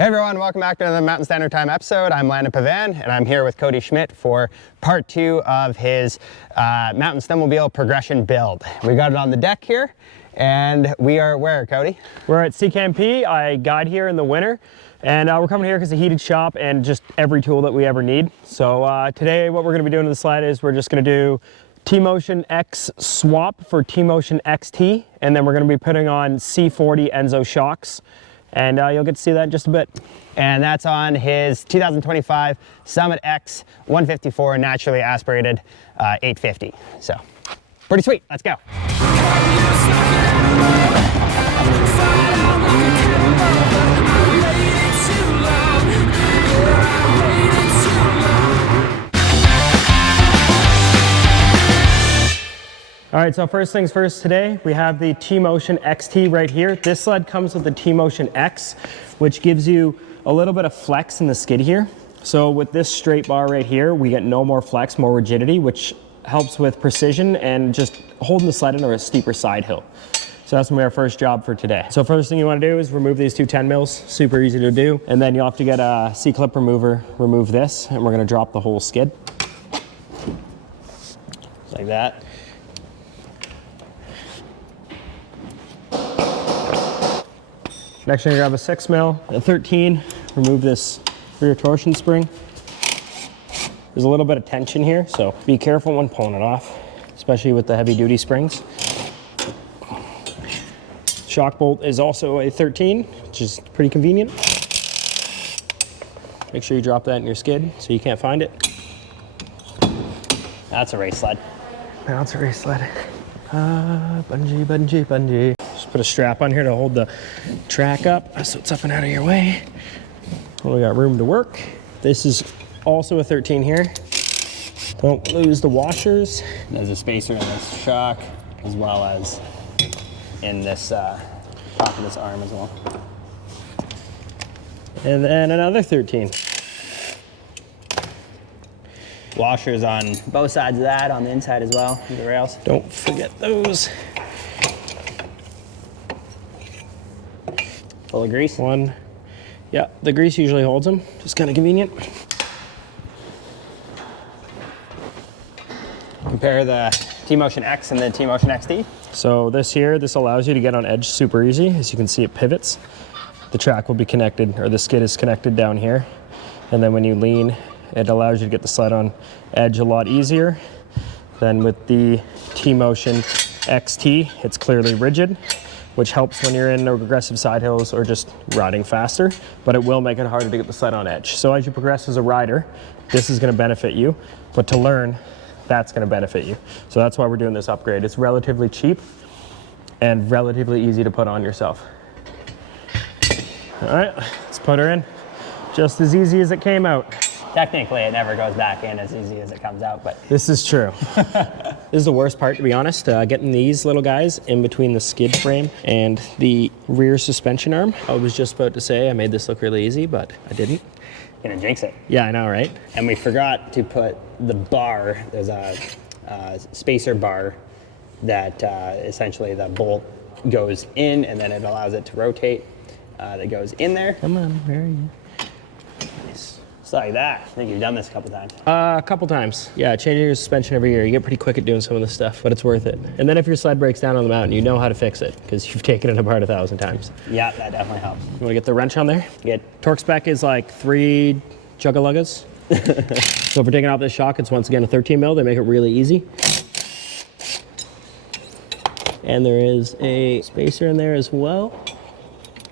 Hey everyone, welcome back to another Mountain Standard Time episode. I'm Landon Pavan and I'm here with Cody Schmidt for part 2 of his mountain snowmobile progression build. We got it on the deck here and we are where, Cody? We're at CKMP. I guide here in the winter and we're coming here because it's a heated shop and just every tool that we ever need. So today what we're going to be doing to the sled is we're just going to do tMotion X swap for tMotion XT, and then we're going to be putting on C40 ENZO shocks. And you'll get to see that in just a bit. And that's on his 2025 Summit X 154 naturally aspirated 850. So pretty sweet, let's go. All right, so first things first today, we have the tMotion XT right here. This sled comes with the tMotion X, which gives you a little bit of flex in the skid here. So with this straight bar right here, we get no more flex, more rigidity, which helps with precision and just holding the sled in a steeper side hill. So that's gonna be our first job for today. So first thing you wanna do is remove these two 10 mils, super easy to do. And then you'll have to get a C-clip remover, remove this, and we're gonna drop the whole skid. Just like that. Next, you're gonna grab a 6 mil, a 13, remove this rear torsion spring. There's a little bit of tension here, so be careful when pulling it off, especially with the heavy duty springs. Shock bolt is also a 13, which is pretty convenient. Make sure you drop that in your skid so you can't find it. That's a race sled. Now it's a race sled. Bungee, bungee, bungee. Just put a strap on here to hold the track up so it's up and out of your way. Well, we got room to work. This is also a 13 here. Don't lose the washers. There's a spacer in this shock as well as in this top of this arm as well. And then another 13. Washers on both sides of that, on the inside as well, the rails. Don't forget those. Full of grease. One. Yeah, the grease usually holds them. Just kind of convenient. Compare the tMotion X and the tMotion XT. So this here, this allows you to get on edge super easy. As you can see, it pivots. The track will be connected, or the skid is connected down here. And then when you lean, it allows you to get the sled on edge a lot easier than with the tMotion XT. It's clearly rigid, which helps when you're in aggressive side hills or just riding faster, but it will make it harder to get the sled on edge. So as you progress as a rider, this is gonna benefit you, but to learn, that's gonna benefit you. So that's why we're doing this upgrade. It's relatively cheap and relatively easy to put on yourself. All right, let's put her in. Just as easy as it came out. Technically, it never goes back in as easy as it comes out, but. This is true. This is the worst part, to be honest, getting these little guys in between the skid frame and the rear suspension arm. I was just about to say I made this look really easy, but I didn't. Gonna jinx it. Yeah, I know, right? And we forgot to put the bar, there's a spacer bar that essentially the bolt goes in and then it allows it to rotate. That goes in there. Come on, where are you? Nice. Just like that. I think you've done this a couple times. A couple times. Yeah, changing your suspension every year. You get pretty quick at doing some of this stuff, but it's worth it. And then if your sled breaks down on the mountain, you know how to fix it because you've taken it apart 1,000 times. Yeah, that definitely helps. You wanna get the wrench on there? Good. Torque spec is like 3 juggaluggas. So if we're taking off this shock, it's once again a 13 mil. They make it really easy. And there is a spacer in there as well.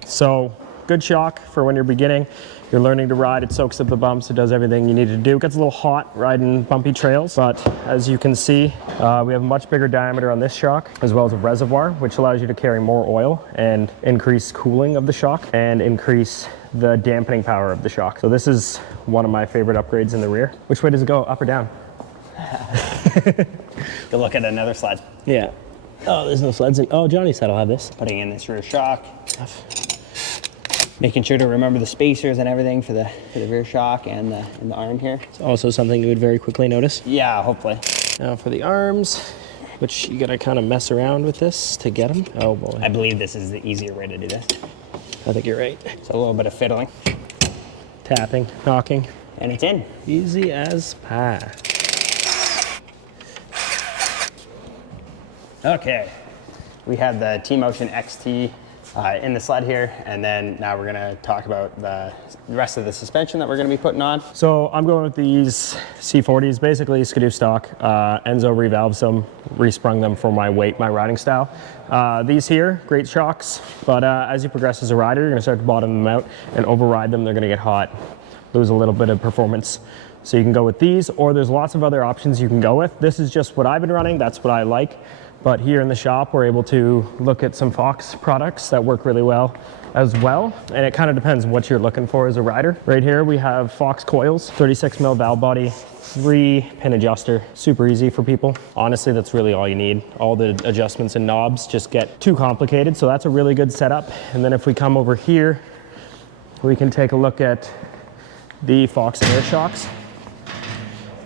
So good shock for when you're beginning. You're learning to ride, it soaks up the bumps, it does everything you need to do. It gets a little hot riding bumpy trails, but as you can see, we have a much bigger diameter on this shock, as well as a reservoir, which allows you to carry more oil and increase cooling of the shock and increase the dampening power of the shock. So this is one of my favorite upgrades in the rear. Which way does it go, up or down? Go look at another sled. Yeah. Oh, there's no sleds in. Oh, Johnny said I'll have this. Putting in this rear shock. Making sure to remember the spacers and everything for the rear shock and the arm here. It's also something you would very quickly notice. Yeah, hopefully. Now for the arms, which you gotta kind of mess around with this to get them. Oh boy. I believe this is the easier way to do this. I think you're right. So a little bit of fiddling. Tapping, knocking. And it's in. Easy as pie. Okay. We have the tMotion XT in the sled here, and then now we're gonna talk about the rest of the suspension that we're gonna be putting on. So I'm going with these C40s, basically skidoo stock. ENZO revalves them, resprung them for my weight, my riding style. These here, great shocks, but as you progress as a rider, you're gonna start to bottom them out and override them. They're gonna get hot, lose a little bit of performance. So you can go with these, or there's lots of other options you can go with. This is just what I've been running, that's what I like. But here in the shop, we're able to look at some Fox products that work really well as well. And it kind of depends what you're looking for as a rider. Right here, we have Fox coils, 36 mil valve body, 3-pin adjuster, super easy for people. Honestly, that's really all you need. All the adjustments and knobs just get too complicated. So that's a really good setup. And then if we come over here, we can take a look at the Fox air shocks.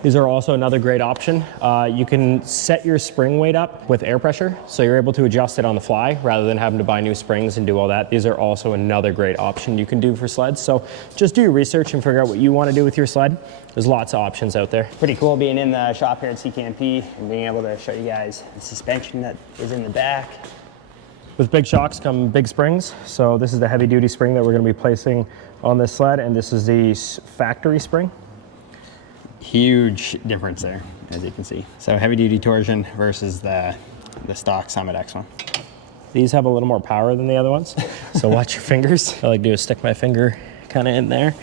These are also another great option. You can set your spring weight up with air pressure, so you're able to adjust it on the fly rather than having to buy new springs and do all that. These are also another great option you can do for sleds. So just do your research and figure out what you want to do with your sled. There's lots of options out there. Pretty cool being in the shop here at CKMP and being able to show you guys the suspension that is in the back. With big shocks come big springs. So this is the heavy duty spring that we're going to be placing on this sled, and this is the factory spring. Huge difference there, as you can see. So heavy duty torsion versus the stock Summit X one. These have a little more power than the other ones, so watch your fingers. All I like to do is stick my finger kind of in there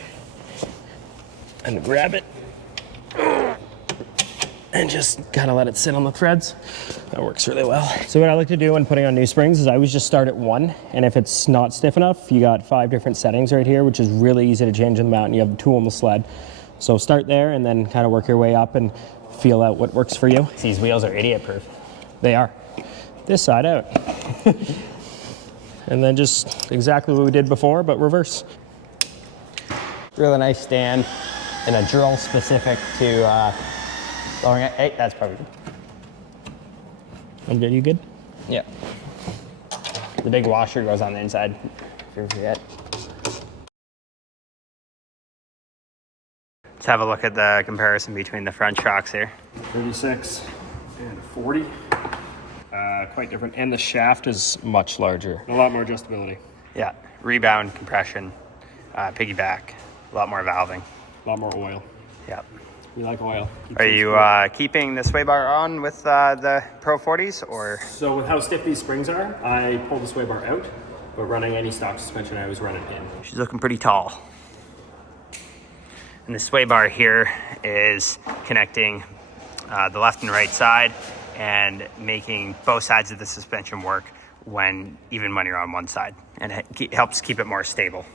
and grab it and just kind of let it sit on the threads. That works really well. So what I like to do when putting on new springs is I always just start at 1, and if it's not stiff enough, you got 5 different settings right here, which is really easy to change in the mountain. You have the tool on the sled. So start there and then kind of work your way up and feel out what works for you. These wheels are idiot proof. They are. This side out. And then just exactly what we did before, but reverse. Really nice stand and a drill specific to lowering it. Hey, that's probably good. I'm good, you good? Yeah. The big washer goes on the inside, if you forget. Let's have a look at the comparison between the front shocks here. 36 and 40. Quite different. And the shaft is much larger. A lot more adjustability. Yeah, rebound, compression, piggyback, a lot more valving. A lot more oil. Yeah. We like oil. Are you keeping the sway bar on with the Pro 40s, or? So with how stiff these springs are, I pulled the sway bar out, but running any stock suspension, I always run it in. She's looking pretty tall. And the sway bar here is connecting the left and right side and making both sides of the suspension work even when you're on one side. And it helps keep it more stable.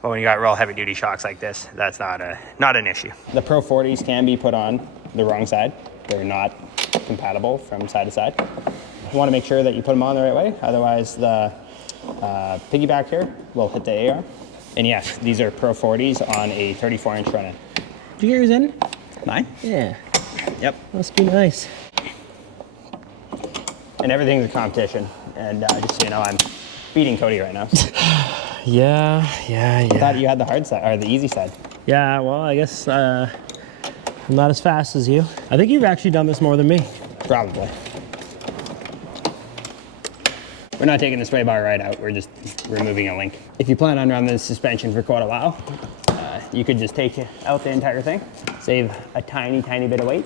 But when you got real heavy duty shocks like this, that's not an issue. The Pro 40s can be put on the wrong side. They're not compatible from side to side. You want to make sure that you put them on the right way. Otherwise the piggyback here will hit the AR. And yes, these are Pro 40s on a 34-inch front end. Did you get yours in? Mine? Yeah. Yep. Must be nice. And everything's a competition. And just so you know, I'm beating Cody right now. Yeah. I thought you had the hard side, or the easy side. Yeah, well, I guess I'm not as fast as you. I think you've actually done this more than me. Probably. We're not taking the sway bar right out, we're just removing a link. If you plan on running the suspension for quite a while, you could just take out the entire thing, save a tiny bit of weight.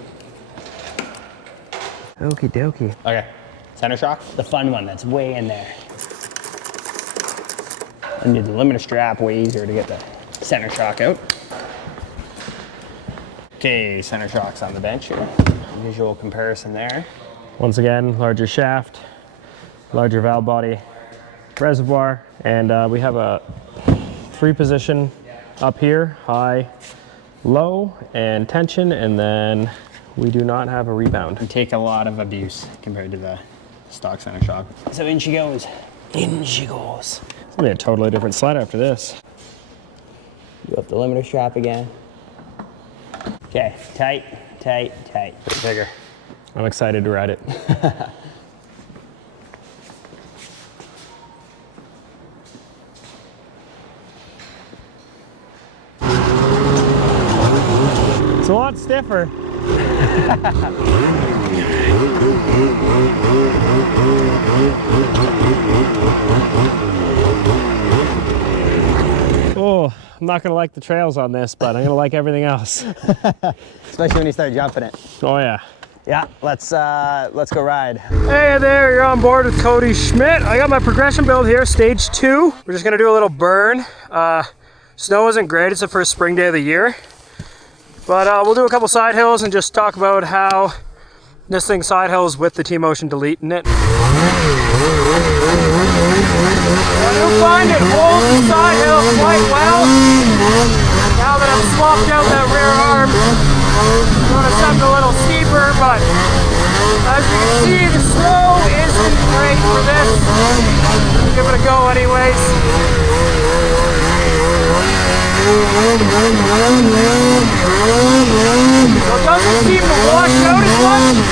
Okie dokie. Okay, center shock, the fun one that's way in there. And the limiter strap, way easier to get the center shock out. Okay, center shock's on the bench here. Visual comparison there. Once again, larger shaft, larger valve body, reservoir, and we have a 3-position up here, high, low, and tension, and then we do not have a rebound. We take a lot of abuse compared to the stock center shock. So in she goes. In she goes. It's gonna be a totally different sled after this. You up the limiter strap again. Okay, tight. Put it bigger. I'm excited to ride it. It's a lot stiffer. Oh, I'm not gonna like the trails on this, but I'm gonna like everything else. Especially when you start jumping it. Oh yeah. Yeah, let's go ride. Hey there, you're on board with Cody Schmidt. I got my progression build here, stage 2. We're just gonna do a little burn. Snow isn't great, it's the first spring day of the year. But we'll do a couple side hills and just talk about how this thing side hills with the tMotion delete in it. I do find it holds the side hill quite well. Now that I've swapped out that rear arm, I'm going to set a little steeper, but as you can see, the snow isn't great for this. I'll give it a go anyways. So it doesn't seem to wash out as much.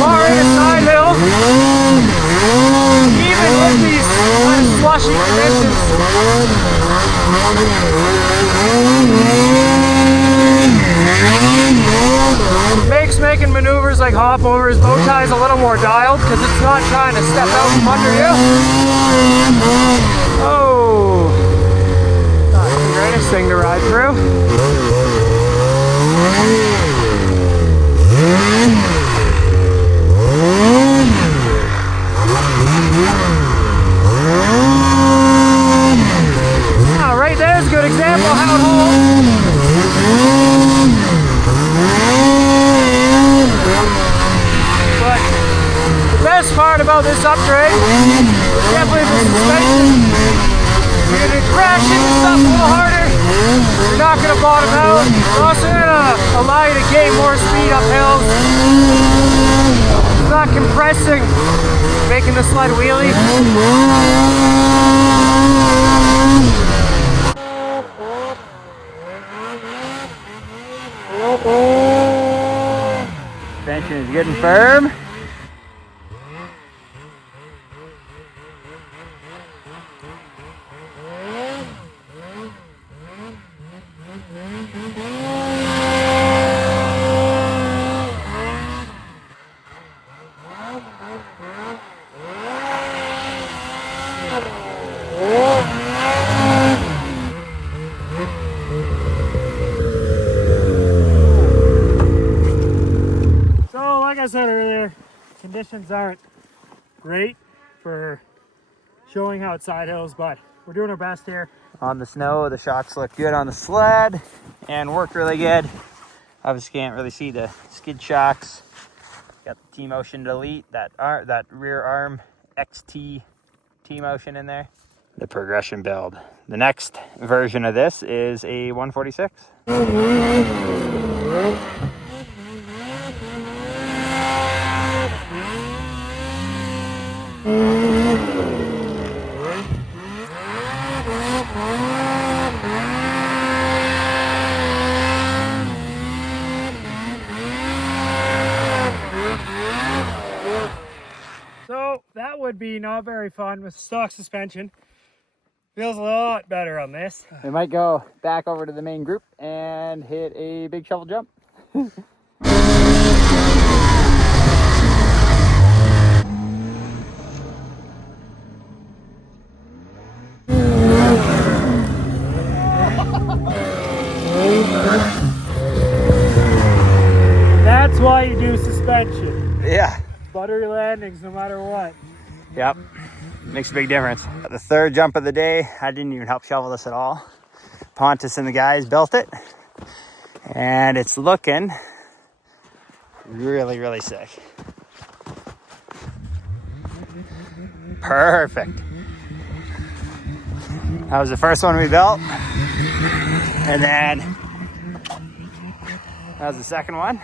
Far in a side hill, even with these kind of slushy conditions. Makes making maneuvers like hop overs, bow ties a little more dialed because it's not trying to step out from under you. Oh, not the greatest thing to ride through. Right there's a good example of how it holds. But the best part about this upgrade is definitely the suspension. You're going to crash into stuff a little harder. You're not going to bottom out. It's also going to allow you to gain more speed up hills. It's not compressing, making the sled wheelie. Suspension is good and firm. Like I said earlier, conditions aren't great for showing how it side hills, but we're doing our best here. On the snow, the shocks look good on the sled and work really good. Obviously can't really see the skid shocks. Got the tMotion delete, that rear arm XT tMotion in there. The progression build. The next version of this is a 146. So that would be not very fun with stock suspension. Feels a lot better on this. We might go back over to the main group and hit a big shovel jump. That's why you do suspension. Yeah. Buttery landings no matter what. Yep. Makes a big difference. The third jump of the day, I didn't even help shovel this at all. Pontus and the guys built it. And it's looking really, really sick. Perfect. That was the first one we built. And then that was the second one.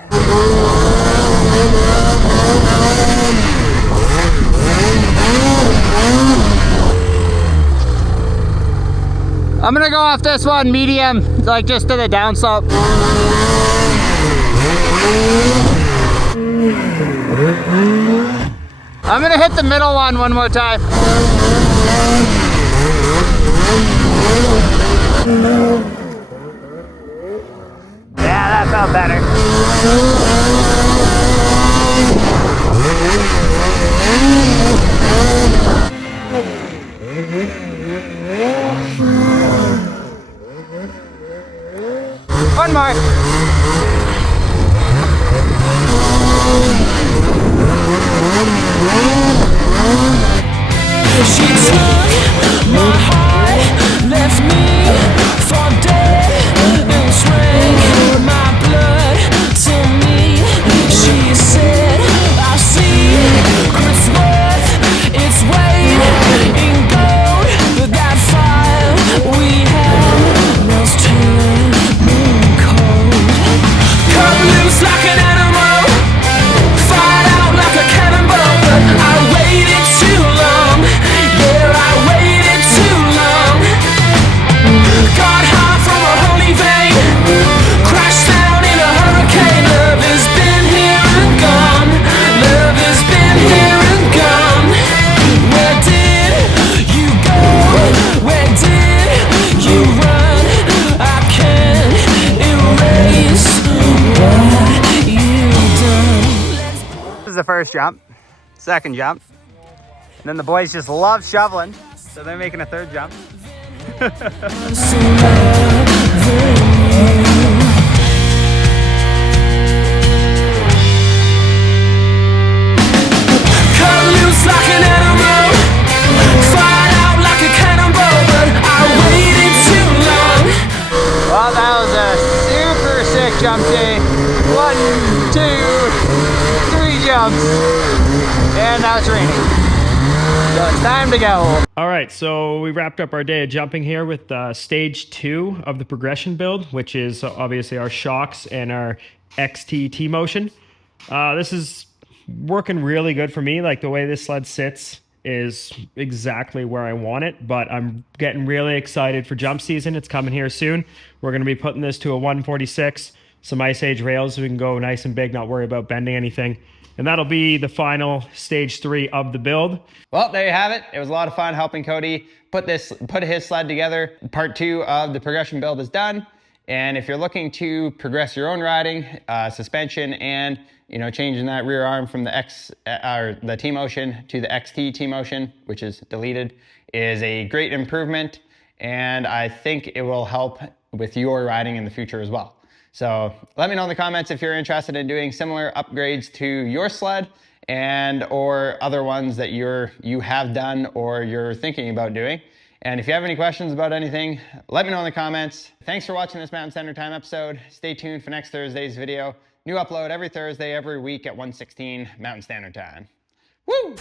I'm gonna go off this one medium, like just to the downslope. I'm gonna hit the middle one more time. One more. She took my heart, left me for dead, and drank my blood to me. She said, I see it's worth its weight in gold. That fire we had was turning cold. Cut loose like an animal, fired out like a cannonball, but I waited too long. Yeah, I waited too long. Got high from a holy vein, crashed down in a hurricane. Love has been here and gone. Love has been here and gone. Where did you go? Where did you run? I can't erase what you've done. This is the first jump, second jump, and then the boys just love shoveling, so they're making a third jump. Cut loose like an animal, fired out like a cannonball, but I waited too long. Well, that was a super sick jump day. 1, 2, 3 jumps, and now it's raining. So it's time to go. All right, so we wrapped up our day of jumping here with stage 2 of the progression build, which is obviously our shocks and our XT tMotion. This is working really good for me. Like the way this sled sits is exactly where I want it, but I'm getting really excited for jump season. It's coming here soon. We're going to be putting this to a 146, some Ice Age rails so we can go nice and big, not worry about bending anything. And that'll be the final stage 3 of the build. Well, there you have it. It was a lot of fun helping Cody put his sled together. Part 2 of the progression build is done. And if you're looking to progress your own riding, suspension, and changing that rear arm from the tMotion to the XT tMotion, which is deleted, is a great improvement. And I think it will help with your riding in the future as well. So let me know in the comments if you're interested in doing similar upgrades to your sled and or other ones that you have done or you're thinking about doing. And if you have any questions about anything, let me know in the comments. Thanks for watching this Mountain Standard Time episode. Stay tuned for next Thursday's video. New upload every Thursday, every week at 1:16 Mountain Standard Time. Woo!